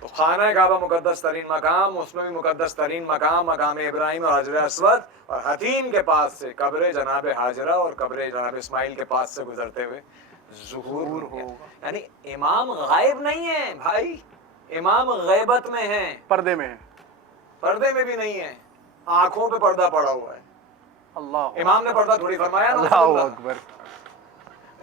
تو خانہ کعبہ مقدس ترین مقام، اس میں بھی مقدس ترین مقام مقام ابراہیم اور حجر اسود، اور حتیم کے پاس سے قبر جناب حاجرہ اور قبر جناب اسماعیل کے پاس سے گزرتے ہوئے ظہور ہوگا. یعنی امام غائب نہیں ہے بھائی، امام غیبت میں ہے، پردے میں ہے، پردے میں بھی نہیں ہے، آنکھوں پہ پردہ پڑا ہوا ہے. اللہ امام نے پردہ تھوڑی فرمایا نا. اللہ اکبر.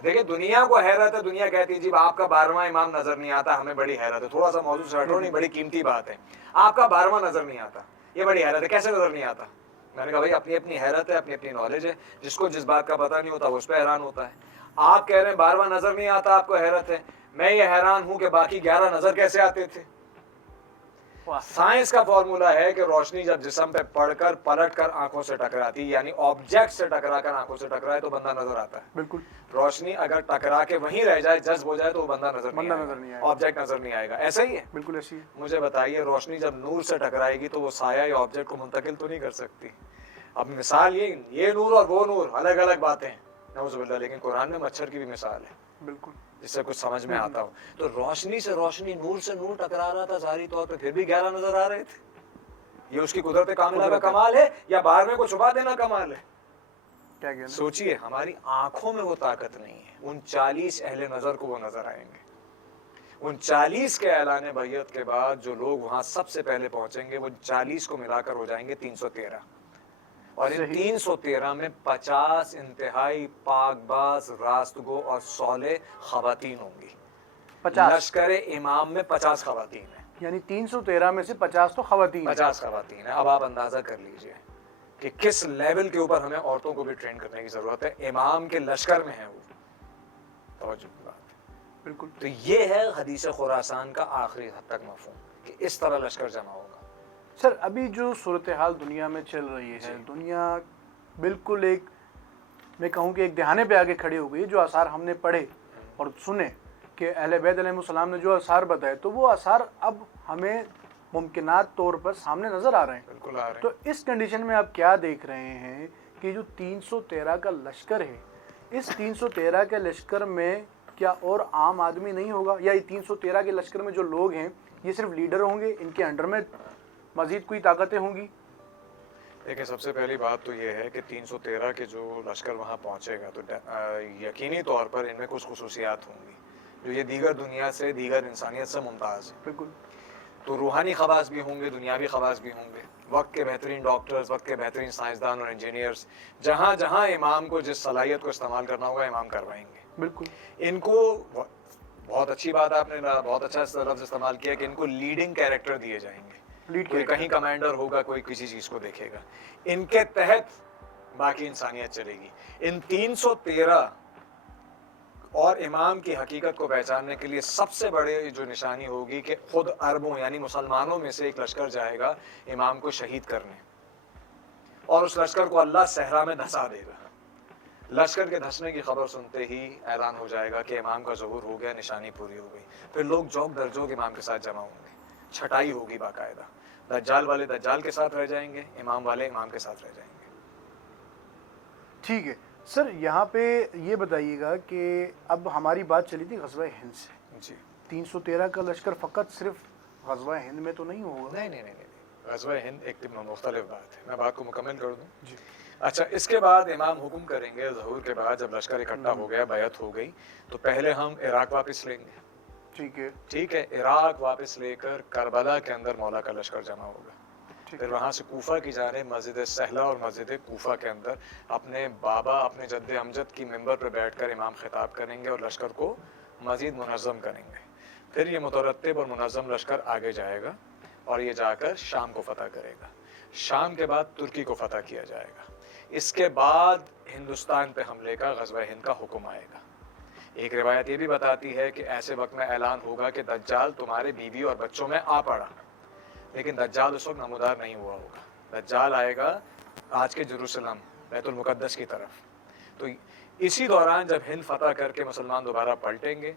دیکھیں دنیا کو حیرت ہے، دنیا کہتی ہے جی آپ کا 12واں امام نظر نہیں آتا، ہمیں بڑی حیرت ہے. تھوڑا سا موضوع سے ہٹو، نہیں بڑی قیمتی بات ہے. آپ کا 12واں نظر نہیں آتا، یہ بڑی حیرت ہے. کیسے نظر نہیں آتا؟ میں نے کہا بھائی اپنی اپنی حیرت ہے، اپنی اپنی نالج ہے. جس کو جس بات کا پتہ نہیں ہوتا وہ اس پہ حیران ہوتا ہے. آپ کہہ رہے ہیں 12واں نظر نہیں آتا، آپ کو حیرت ہے. میں یہ حیران ہوں کہ باقی 11 نظر کیسے آتے تھے. سائنس کا فارمولا ہے کہ روشنی جب جسم پہ پڑ کر پلٹ کر آنکھوں سے ٹکراتی، یعنی آبجیکٹ سے ٹکرا کر آنکھوں سے ٹکرائے تو بندہ نظر آتا ہے. بالکل. روشنی اگر ٹکرا کے وہیں رہ جائے، جذب ہو جائے تو وہ بندہ نظر نہیں آئے گا، آبجیکٹ نظر نہیں آئے گا. ایسا ہی ہے، بالکل ایسی ہے. مجھے بتائیے روشنی جب نور سے ٹکرائے گی تو وہ سایہ یا آبجیکٹ کو منتقل تو نہیں کر سکتی. اب مثال یہ نور اور وہ نور الگ الگ باتیں ہیں نعوذ باللہ، لیکن قرآن میں مچھر کی بھی مثال ہے بالکل، جس سے کچھ سمجھ میں آتا ہو. تو روشنی سے روشنی، نور سے نور ٹکرا رہا تھا ظاہری طور پہ، پھر بھی 11 نظر آ رہے تھے. یہ اس کی قدرت کاملہ کا کمال ہے یا 12ویں کو چھپا دینا کمال ہے؟ سوچئے ہماری آنکھوں میں وہ طاقت نہیں ہے. ان 40 اہل نظر کو وہ نظر آئیں گے. ان 40 کے اعلان بیعت کے بعد جو لوگ وہاں سب سے پہلے پہنچیں گے وہ 40 کو ملا کر ہو جائیں گے 313. اور ان 313 میں 50 انتہائی پاک باز، راست گو اور صالح خواتین ہوں گی. 50 لشکر امام میں 50 خواتین ہیں، یعنی 313 میں سے 50 تو خواتین. 50 خواتین ہیں. اب آپ اندازہ کر لیجئے کہ کس لیول کے اوپر ہمیں عورتوں کو بھی ٹرین کرنے کی ضرورت ہے. امام کے لشکر میں ہیں وہ. توجہ کی بات بالکل. تو یہ ہے حدیث خراسان کا آخری حد تک مفہوم کہ اس طرح لشکر جمع ہوگا. سر ابھی جو صورتحال دنیا میں چل رہی ہے، دنیا بالکل ایک، میں کہوں کہ ایک دہانے پہ آگے کھڑی ہو گئی. جو آثار ہم نے پڑھے اور سنے کہ اہل بیت علیہ السلام نے جو آثار بتائے، تو وہ آثار اب ہمیں ممکنات طور پر سامنے نظر آ رہے ہیں. بالکل آ رہے ہیں. تو اس کنڈیشن میں آپ کیا دیکھ رہے ہیں کہ جو 313 کا لشکر ہے، اس 313 کے لشکر میں کیا اور عام آدمی نہیں ہوگا، یا یہ 313 کے لشکر میں جو لوگ ہیں یہ صرف لیڈر ہوں گے، ان کے انڈر میں مزید کوئی طاقتیں ہوں گی؟ دیکھیں سب سے پہلی بات تو یہ ہے کہ 313 کے جو لشکر وہاں پہنچے گا تو یقینی طور پر ان میں کچھ خصوصیات ہوں گی جو یہ دیگر دنیا سے، دیگر انسانیت سے ممتاز ہے. بالکل. تو روحانی خواص بھی ہوں گے، دنیاوی خواص بھی ہوں گے. وقت کے بہترین ڈاکٹرز، وقت کے بہترین سائنسدان اور انجینئرز جہاں جہاں امام کو جس صلاحیت کو استعمال کرنا ہوگا امام کروائیں گے. بالکل. ان کو بہت اچھی بات آپ نے بہت اچھا لفظ استعمال کیا کہ ان کو لیڈنگ کیریکٹر دیے جائیں گے. کوئی کہیں کمانڈر ہوگا، کوئی کسی چیز کو دیکھے گا. ان کے تحت باقی انسانیت چلے گی. ان 313 اور امام کی حقیقت کو پہچاننے کے لیے سب سے بڑے جو نشانی ہوگی کہ خود عربوں یعنی مسلمانوں میں سے ایک لشکر جائے گا امام کو شہید کرنے، اور اس لشکر کو اللہ صحرا میں دھسا دے گا. لشکر کے دھسنے کی خبر سنتے ہی اعلان ہو جائے گا کہ امام کا ظہور ہو گیا، نشانی پوری ہو گئی. پھر لوگ جوک در جوک امام کے ساتھ جمع ہوں گے، چھٹائی ہوگی باقاعدہ. دجال والے دجال کے ساتھ رہ جائیں گے، امام والے امام کے ساتھ رہ جائیں گے. ٹھیک ہے سر، یہاں پہ یہ بتائیے گا کہ اب ہماری بات چلی تھی غزوہ ہند سے. جی. 313 کا لشکر فقط صرف غزوہ ہند میں تو نہیں ہوگا؟ نہیں. غزوہ ہند ایک مختلف بات ہے. میں بات کو مکمل کر دوں. جی. اچھا، اس کے بعد امام حکم کریں گے ظہور کے بعد جب لشکر اکٹھا ہو گیا، بیعت ہو گئی، تو پہلے ہم عراق واپس لیں گے. ٹھیک ہے. عراق واپس لے کر کربلا کے اندر مولا کا لشکر جمع ہوگا. پھر وہاں سے کوفہ کی جانب مسجد سہلہ اور مسجد کوفہ کے اندر اپنے بابا، اپنے جد امجد کی ممبر پر بیٹھ کر امام خطاب کریں گے اور لشکر کو مزید منظم کریں گے. پھر یہ مترتب اور منظم لشکر آگے جائے گا اور یہ جا کر شام کو فتح کرے گا. شام کے بعد ترکی کو فتح کیا جائے گا. اس کے بعد ہندوستان پہ حملے کا، غزوہ ہند کا حکم آئے گا. ایک روایت یہ بھی بتاتی ہے کہ ایسے وقت میں اعلان ہوگا کہ دجال تمہارے بیوی اور بچوں میں آ پڑا. لیکن دجال اس وقت نمودار نہیں ہوا ہوگا. دجال آئے گا آج کے جروسلم، بیت المقدس کی طرف. تو اسی دوران جب ہند فتح کر کے مسلمان دوبارہ پلٹیں گے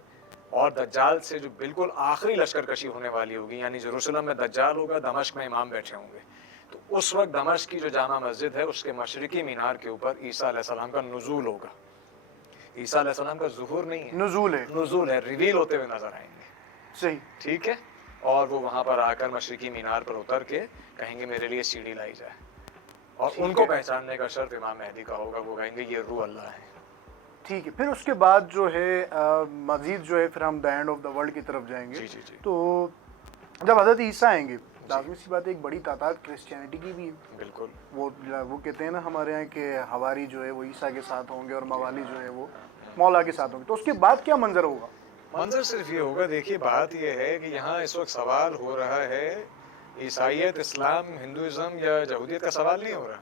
اور دجال سے جو بالکل آخری لشکر کشی ہونے والی ہوگی، یعنی جروسلم میں دجال ہوگا، دمشق میں امام بیٹھے ہوں گے، تو اس وقت دمشق کی جو جامع مسجد ہے اس کے مشرقی مینار کے اوپر عیسیٰ علیہ السلام کا نزول ہوگا. عیسیٰ علیہ السلام کا ظہور نہیں ہے، نزول ہے، نزول ہے، ریویل ہوتے ہوئے نظر آئیں گے. صحیح. ٹھیک ہے. اور وہ وہاں پر آ کر مشرقی مینار پر اتر کے کہیں گے میرے لیے سیڑھی لائی جائے، اور ان کو پہچاننے کا شرف امام مہدی کا ہوگا، وہ کہیں گے یہ روح اللہ ہے۔ ٹھیک ہے، پھر اس کے بعد جو ہے مزید جو ہے پھر ہم دا اینڈ آف دا ورلڈ کی طرف جائیں گے۔ جی تو جب حضرت عیسیٰ آئیں گے، لازمی سی بات ہے ایک بڑی تعداد کرسچینٹی کی بھی ہے۔ بالکل، وہ کہتے ہیں نا ہمارے یہاں کہ حواری جو ہے وہ عیسیٰ کے ساتھ ہوں گے اور موالی جو ہے وہ مولا کے ساتھ ہوں گے، تو اس کے بعد کیا منظر ہوگا؟ منظر صرف یہ ہوگا، دیکھیے بات یہ ہے کہ یہاں اس وقت سوال ہو رہا ہے عیسائیت، اسلام، ہندوازم یا یہودیت کا سوال نہیں ہو رہا۔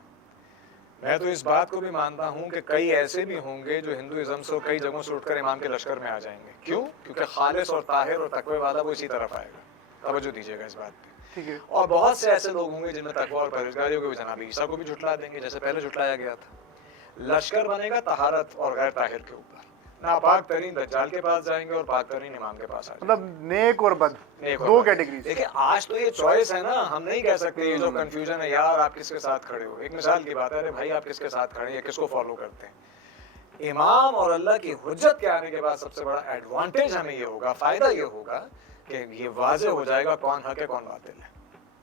میں تو اس بات کو بھی مانتا ہوں کہ کئی ایسے بھی ہوں گے جو ہندوازم سے اور کئی جگہوں سے اٹھ کر امام کے لشکر میں آ جائیں گے۔ کیوں؟ کیونکہ خالص اور طاہر اور تقوی والا وہ اسی طرف آئے گا۔ توجہ دیجیے گا اس بات پہ۔ ٹھیک ہے، اور بہت سے ایسے لوگ ہوں گے جن میں تقوی اور پرہیزگاری ہوگی، وہ جناب عیسیٰ کو بھی جھٹلا دیں گے جیسے پہلے جھٹلایا گیا تھا۔ لشکر بنے گا طہارت اور غیر طاہر کے اوپر، ناپاک ترین دجال کے پاس جائیں گے اور پاک ترین امام کے پاس آ جائیں گے۔ مطلب نیک اور بد نیک اور دو بد۔ کیٹیگریز۔ دیکھیں آج تو یہ چوائس ہے نا، ہم نہیں کہہ سکتے یہ جو کنفیوژن ہے یار آپ کس کے ساتھ کھڑے ہو۔ ایک مثال کی بات ہے، ارے بھائی آپ کس کے ساتھ کھڑے ہیں، کس کو فالو کرتے ہیں؟ امام اور اللہ کی حجت کے آنے کے بعد سب سے بڑا ایڈوانٹیج ہمیں یہ ہوگا، فائدہ یہ ہوگا کہ یہ واضح ہو جائے گا کون حق ہے کون باطل ہے۔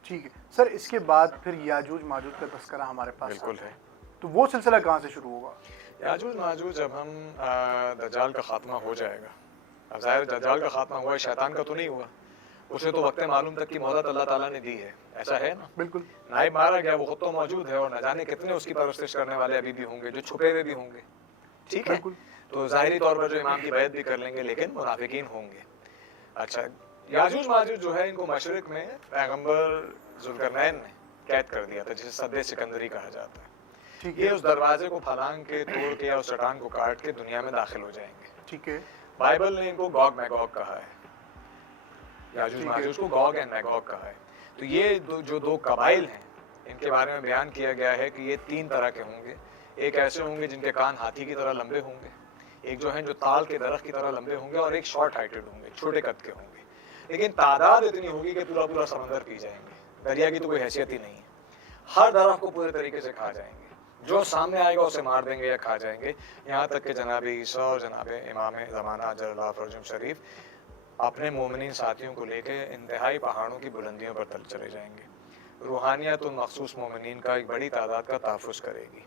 ٹھیک ہے سر، اس کے بعد پھر یاجوج ماجوج کا تذکرہ ہمارے پاس بالکل ہے۔ تو وہ سلسلہ کہاں سے شروع ہوگا؟ یاجوج ماجوج جب ہم دجال کا خاتمہ ہو جائے گا، اب ظاہر دجال کا خاتمہ ہوا ہے، شیطان کا تو نہیں ہوا، اسے تو وقت معلوم تک کی مہلت اللہ تعالیٰ نے دی ہے، ایسا ہے نا؟ بالکل، نائب مارا گیا، وہ خود تو موجود ہے اور نہ جانے کتنے اس کی پرستش کرنے والے ابھی بھی ہوں گے جو چھپے ہوئے بھی ہوں گے، ٹھیک ہے؟ بالکل۔ تو ظاہری طور پر جو امام کی بیعت بھی کر لیں گے لیکن منافقین ہوں گے۔ اچھا، یاجوج ماجوج جو ہے ان کو مشرق میں پیغمبر ذوالقرنین نے قید کر دیا تھا، جسے سد سکندری کہا جاتا ہے۔ ٹھیک یہ ہے، اس دروازے کو پھلانگ کے توڑ کے یا اس چٹان کو کاٹ کے دنیا میں داخل ہو جائیں گے۔ ٹھیک ہے، بائبل نے ان کو گوگ میگوگ کہا ہے، یاجوج ٹھیک ہے۔ ماجوج کو گوگ اینڈ میگوگ کہا ہے۔ تو یہ جو دو قبائل ہیں ان کے بارے میں بیان کیا گیا ہے کہ یہ تین طرح کے ہوں گے۔ ایک ایسے ہوں گے جن کے کان ہاتھی کی طرح لمبے ہوں گے، ایک جو ہیں جو تال کے درخت کی طرح لمبے ہوں گے، اور ایک شارٹ ہائٹڈ ہوں گے، چھوٹے قد کے ہوں گے۔ لیکن تعداد اتنی ہوگی کہ پورا پورا سمندر پی جائیں گے، دریا کی تو کوئی حیثیت ہی نہیں ہے۔ ہر درخت کو پورے طریقے سے کھا جائیں گے، جو سامنے آئے گا اسے مار دیں گے یا کھا جائیں گے، یہاں تک کہ جناب عیسیٰ اور جناب امام زمانہ اجل اللہ فرجم شریف اپنے مومنین ساتھیوں کو لے کے انتہائی پہاڑوں کی بلندیوں پر چلے جائیں گے۔ روحانیت ان مخصوص مومنین کا ایک بڑی تعداد کا تحفظ کرے گی۔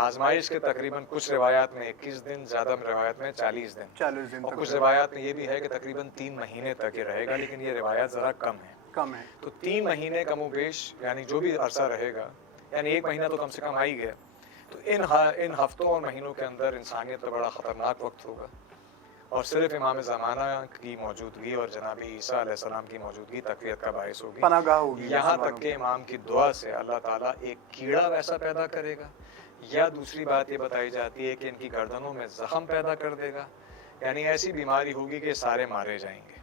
آزمائش کے تقریباً کچھ روایات میں 21 دن، زیادہ روایات میں 40 دن، 40 دن اور تک کچھ روایات میں یہ بھی ہے کہ تقریباً 3 مہینے تک یہ رہے گا، لیکن یہ روایات ذرا کم ہیں۔ کم ہے۔ تو 3 مہینے کم و بیش یعنی جو بھی عرصہ رہے گا، یعنی 1 مہینہ تو کم سے کم آ ہی گیا۔ تو ان ہفتوں اور مہینوں کے اندر انسانیت کا بڑا خطرناک وقت ہوگا، اور صرف امام زمانہ کی موجودگی اور جناب عیسیٰ علیہ السلام کی موجودگی تقویت کا باعث ہوگی۔ پناہ گاہ ہوگی یہاں تک کہ امام کی دعا سے اللہ تعالیٰ ایک کیڑا ویسا پیدا کرے گا، یا دوسری بات یہ بتائی جاتی ہے کہ ان کی گردنوں میں زخم پیدا کر دے گا، یعنی ایسی بیماری ہوگی کہ سارے مارے جائیں گے۔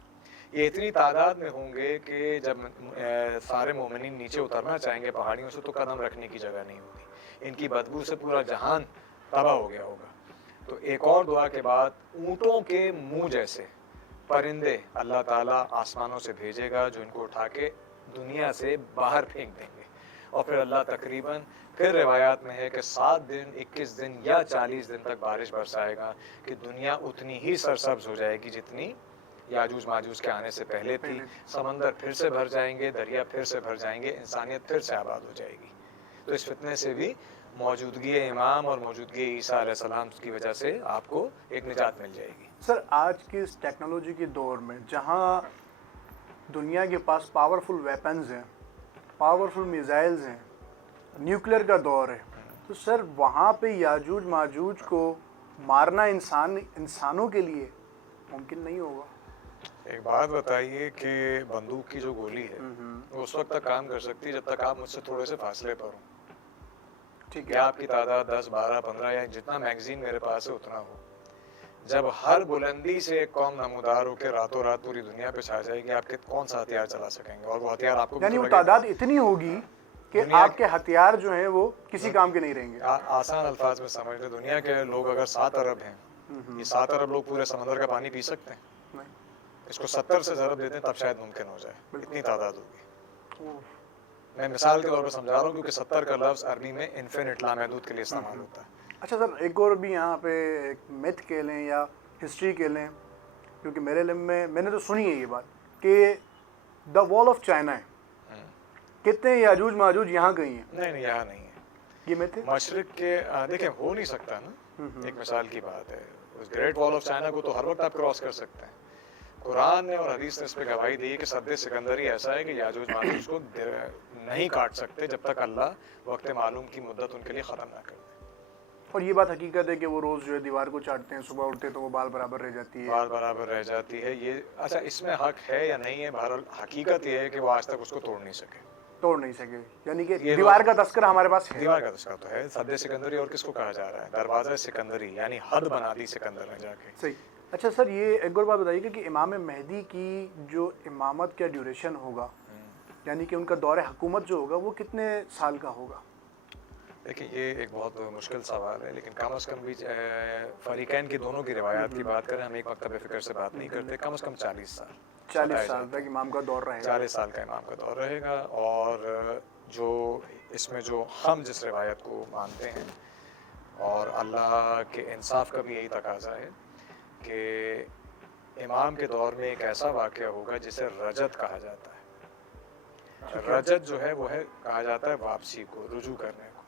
یہ اتنی تعداد میں ہوں گے کہ جب سارے مومنین نیچے اترنا چاہیں گے پہاڑیوں سے تو قدم رکھنے کی جگہ نہیں ہوگی، ان کی بدبو سے پورا جہان تباہ ہو گیا ہوگا۔ تو ایک اور دعا کے بعد اونٹوں کے منہ جیسے پرندے اللہ تعالیٰ آسمانوں سے بھیجے گا جو ان کو اٹھا کے دنیا سے باہر پھینک دیں گے، اور پھر اللہ تقریباً پھر روایات میں ہے کہ 7 دن، 21 دن یا 40 دن تک بارش برسائے گا کہ دنیا اتنی ہی سرسبز ہو جائے گی جتنی یاجوج ماجوج کے آنے سے پہلے تھی۔ سمندر پھر سے بھر جائیں گے، دریا پھر سے بھر جائیں گے، انسانیت پھر سے آباد ہو جائے گی۔ تو اس فتنے سے بھی موجودگی امام اور موجودگی عیسیٰ علیہ السلام کی وجہ سے آپ کو ایک نجات مل جائے گی۔ سر آج کے اس ٹیکنالوجی کے دور میں جہاں دنیا کے پاس پاورفل ویپنز ہیں، پاورفل میزائلز ہیں، نیوکلیر کا دور ہے، تو سر وہاں پہ یاجوج ماجوج کو مارنا انسانوں کے لیے ممکن نہیں ہوگا؟ ایک بات بتائیے کہ بندوق کی جو گولی ہے وہ اس وقت تک کام کر سکتی ہے جب تک آپ مجھ سے تھوڑے سے فاصلے پر ہوں، ٹھیک ہے، یا آپ کی تعداد 10، 12، 15 یا جتنا میگزین میرے پاس ہے اتنا ہو۔ جب ہر بلندی سے ایک قوم نمودار ہو کے راتوں رات پوری دنیا پہ چھا جائے گی، آپ کون سا ہتھیار چلا سکیں گے؟ اور وہ ہتھیار آپ کو یعنی وہ تعداد اتنی ہوگی کہ آپ کے ہتھیار جو ہیں وہ کسی کام کے نہیں رہیں گے۔ آسان الفاظ میں سمجھ لیں، دنیا کے لوگ اگر 7 ارب ہیں، یہ 7 ارب لوگ پورے سمندر کا پانی پی سکتے ہیں؟ نہیں۔ اس کو 70 سے ضرب دیتے ہیں تب شاید ممکن ہو جائے، اتنی تعداد ہوگی۔ میں مثال کے طور پر سمجھا رہا ہوں کیونکہ 70 کا لفظ عربی میں انفینٹ لامحدود کے لیے استعمال ہوتا ہے۔ اچھا سر، ایک اور بھی یہاں پہ ایک میتھ کہہ لیں یا ہسٹری کہہ لیں، کیونکہ میرے علم میں نے تو سنی ہے یہ بات کہ دا وال آف چائنا ہے، کتنے یاجوج ماجوج یہاں گئی ہیں؟ نہیں یہاں نہیں ہے، یہ میں تھے مشرق کے دیکھیں ہو نہیں سکتا نا، ایک مثال کی بات ہے، اس گریٹ وال آف چائنا کو تو ہر وقت آپ کراس کر سکتے ہیں. قرآن نے اور حدیث نے اس پہ گواہی دی ہے کہ سد سکندری ایسا ہے کہ یاجوج ماجوج کو نہیں کاٹ سکتے جب تک اللہ وقت معلوم کی مدت ان کے لیے ختم نہ کر دے. اور یہ بات حقیقت ہے کہ وہ روز جو ہے دیوار کو چاٹتے ہیں، صبح اٹھتے تو وہ بال برابر رہ جاتی ہے، بال برابر رہ جاتی ہے. یہ اچھا اس میں حق ہے یا نہیں ہے، بہرحال حقیقت یہ ہے کہ وہ آج تک اس کو توڑ نہیں سکے، توڑ نہیں سکے. یعنی کہ دیوار کا تذکرہ ہمارے پاس ہے. دیوار کا تذکرہ تو ہے. سد سکندری اور کس کو کہا جا رہا ہے؟ دروازہ سکندری، یعنی حد بنا دی سکندر نے جا کے. صحیح. اچھا سر، یہ ایک اور بات بتائیے کہ امام مہدی کی جو امامت کا ڈیوریشن ہوگا، یعنی کہ ان کا دور حکومت جو ہوگا وہ کتنے سال کا ہوگا؟ دیکھیں یہ ایک بہت مشکل سوال ہے، لیکن کم از کم بھی فریقین کی دونوں کی روایات کی بات کریں، ہم ایک مکتب فکر سے بات نہیں کرتے، کم از کم 40 سال 40 سال تک امام کا دور رہے گا. 40 سال کا امام کا دور رہے گا. اور جو اس میں جو ہم جس روایت کو مانتے ہیں، اور اللہ کے انصاف کا بھی یہی تقاضا ہے کہ امام کے دور میں ایک ایسا واقعہ ہوگا جسے رجت کہا جاتا ہے. رجت جو ہے وہ ہے کہا جاتا ہے واپسی کو، رجوع کرنے کو.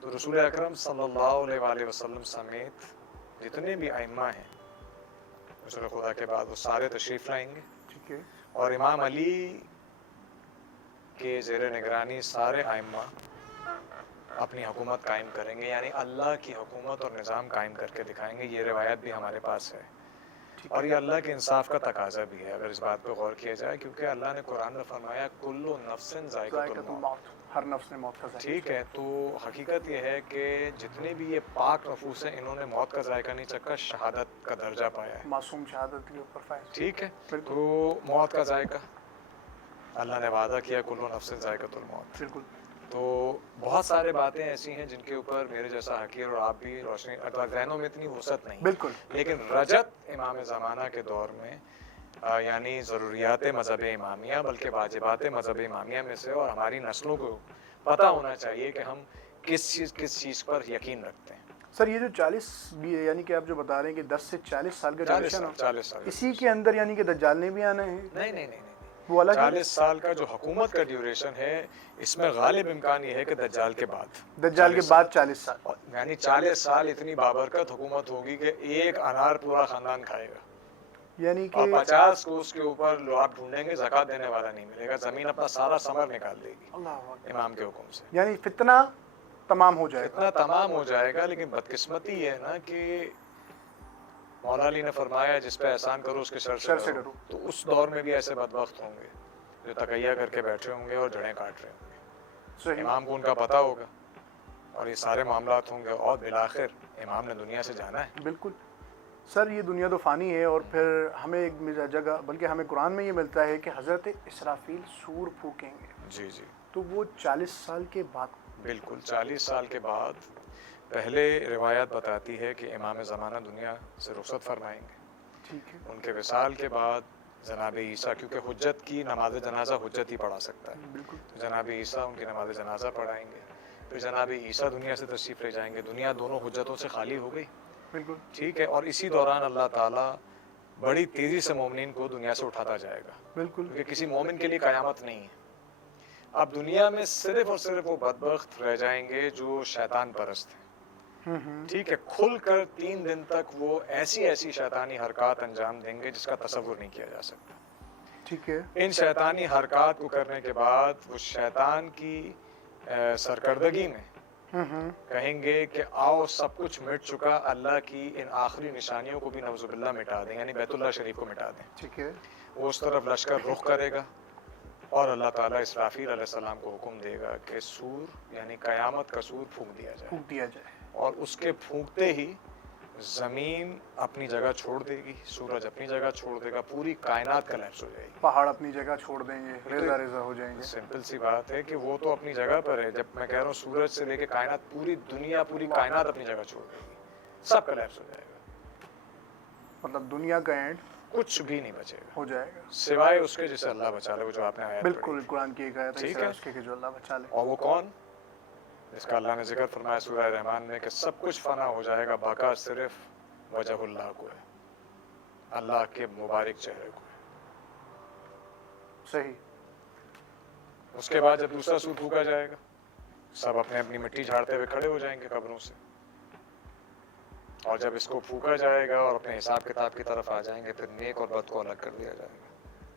تو رسول اکرم صلی اللہ علیہ وآلہ وسلم سمیت جتنے بھی ائمہ ہیں رسول خدا کے بعد، وہ سارے تشریف لائیں گے. ٹھیک ہے. اور امام علی کے زیر نگرانی سارے ائمہ اپنی حکومت قائم کریں گے، یعنی اللہ کی حکومت اور نظام قائم کر کے دکھائیں گے. یہ روایت بھی ہمارے پاس ہے، اور یہ اللہ کے انصاف کا تقاضا بھی ہے اگر اس بات پہ غور کیا جائے، کیونکہ اللہ نے قرآن میں فرمایا کل نفس ذائقۃ الموت. ہر نفس نے موت کا ذائقہ. ٹھیک ہے، تو حقیقت یہ ہے کہ جتنے بھی یہ پاک نفوس ہیں انہوں نے موت کا ذائقہ نہیں چکھا، شہادت کا درجہ پایا ہے. معصوم شہادت کے اوپر فائز. ٹھیک ہے، تو موت کا ذائقہ اللہ نے وعدہ کیا کل نفس ذائقۃ الموت. بالکل. تو بہت سارے باتیں ایسی ہیں جن کے اوپر میرے جیسا حقیر اور آپ بھی روشنی، ذہنوں میں اتنی وسعت نہیں. بالکل. لیکن رجت امام زمانہ کے دور میں یعنی ضروریات مذہب امامیہ بلکہ واجبات مذہب امامیہ میں سے، اور ہماری نسلوں کو پتہ ہونا چاہیے کہ ہم کس چیز پر یقین رکھتے ہیں. سر یہ جو 40 یعنی کہ آپ جو بتا رہے ہیں کہ 10 سے 40 سال کا ڈیوریشن ہو، 40 سال اسی کے اندر یعنی کہ دجال نے بھی آنا ہے؟ نہیں، وہ الگ 40 سال کا جو حکومت کا ڈیوریشن ہے، اس میں غالب امکان یہ ہے کہ دجال کے بعد 40 سال، یعنی 40 سال اتنی بابرکت حکومت ہوگی کہ ایک انار پورا خاندان کھائے گا. یعنی کہ اور 50 کو اس کے اوپر لوگ آپ ڈھونڈیں گے، زکوٰۃ دینے والا نہیں ملے گا، زمین اپنا سارا ثمر نکال دے گی امام کے حکم سے. یعنی فتنہ تمام ہو جائے گا. فتنہ تمام ہو جائے گا. لیکن بدقسمتی یہ ہے نا کہ مولا علی نے فرمایا جس پہ احسان کرو اس کے شر سے ڈرو. تو اس دور میں بھی ایسے بدبخت ہوں گے جو تقیہ کر کے بیٹھے ہوں گے اور جڑیں کاٹ رہے ہوں گے. امام کو ان کا پتہ ہوگا اور یہ سارے معاملات ہوں گے، اور بالآخر امام نے دنیا سے جانا ہے. بالکل. سر یہ دنیا تو فانی ہے، اور پھر ہمیں ایک جگہ بلکہ ہمیں قرآن میں یہ ملتا ہے کہ حضرت اسرافیل سور پھونکیں گے. جی. تو وہ 40 سال کے بعد. بالکل 40 سال کے بعد. پہلے روایت بتاتی ہے کہ امام زمانہ دنیا سے رخصت فرمائیں گے. ٹھیک ہے. ان کے وصال کے بعد جناب عیسیٰ، کیونکہ حجت کی نماز جنازہ حجت ہی پڑھا سکتا ہے، بالکل، تو جناب عیسیٰ ان کی نماز جنازہ پڑھائیں گے. پھر جناب عیسیٰ دنیا سے تشریف لے جائیں گے. دنیا دونوں حجتوں سے خالی ہو گئی. بالکل. ٹھیک ہے، اور اسی دوران اللہ تعالیٰ بڑی تیزی سے مومنین کو دنیا سے اٹھاتا جائے گا. بالکل. کیونکہ کسی مومن کے لیے قیامت نہیں ہے. اب دنیا میں صرف اور صرف وہ بدبخت رہ جائیں گے جو شیطان پرست ہیں. ٹھیک ہے، کھل کر 3 دن تک وہ ایسی شیطانی حرکات انجام دیں گے جس کا تصور نہیں کیا جا سکتا. ٹھیک ہے. ان شیطانی حرکات کو کرنے کے بعد وہ شیطان کی سرکردگی میں کہیں گے کہ آؤ سب کچھ مٹ چکا، اللہ کی ان آخری نشانیوں کو بھی نعوذ باللہ مٹا دیں، یعنی بیت اللہ شریف کو مٹا دیں. ٹھیک ہے. وہ اس طرف لشکر رخ کرے گا، اور اللہ تعالیٰ اسرافیل علیہ السلام کو حکم دے گا کہ سور یعنی قیامت کا سور پھونک دیا جائے. اور اس کے پھونکتے ہی زمین اپنی جگہ چھوڑ دے گی، سورج اپنی جگہ چھوڑ دے گا، پوری کائنات کلیپس ہو جائے گی، پہاڑ اپنی جگہ چھوڑ دیں گے، ریزہ ہو جائیں گے. سمپل سی بات ہے کہ وہ تو اپنی جگہ پر ہے. جب میں کہہ رہا ہوں سورج سے لے کے کائنات، پوری دنیا پوری کائنات اپنی جگہ چھوڑ دے گی، سب کلیپس ہو جائے گا. مطلب دنیا کا اینڈ کچھ بھی نہیں بچے گا، ہو جائے گا سوائے اس کے جسے اللہ بچا لے، وہ جو آپ نے آیت پڑھی. بالکل قرآن کی ایک آیت ہے اس کے کہ جو اللہ بچا لے. اور وہ کون؟ اس کا اللہ نے ذکر فرمایا سورہ رحمان میں کہ سب کچھ فنا ہو جائے گا، باقی صرف وجہ اللہ کو ہے، اللہ کے مبارک چہرے کو ہے. صحیح. اس کے بعد جب دوسرا سور پھونکا جائے گا سب اپنے اپنی مٹی جھاڑتے ہوئے کھڑے ہو جائیں گے قبروں سے، اور جب اس کو پھونکا جائے گا اور اپنے حساب کتاب کی طرف آ جائیں گے پھر نیک اور بد کو الگ کر دیا جائے گا،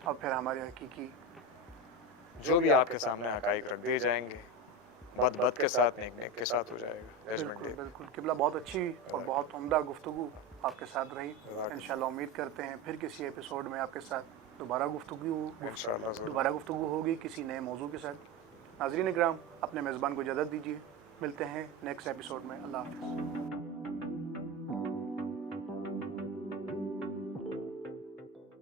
اور پھر ہمارے حقیقی جو بھی آپ کے سامنے حقائق رکھ دیے جائیں گے، بد بد کے ساتھ نیک نیک کے ساتھ ہو جائے گا ججمنٹ بالکل ڈے۔ بالکل قبلہ بہت اچھی اور بہت عمدہ گفتگو آپ کے ساتھ رہی، انشاءاللہ امید کرتے ہیں پھر کسی ایپیسوڈ میں آپ کے ساتھ دوبارہ انشاءاللہ ضرور۔ دوبارہ گفتگو ہوگی کسی نئے موضوع کے ساتھ۔ ناظرین اکرام اپنے میزبان کو اجازت دیجیے، ملتے ہیں نیکسٹ ایپیسوڈ میں، اللہ حافظ۔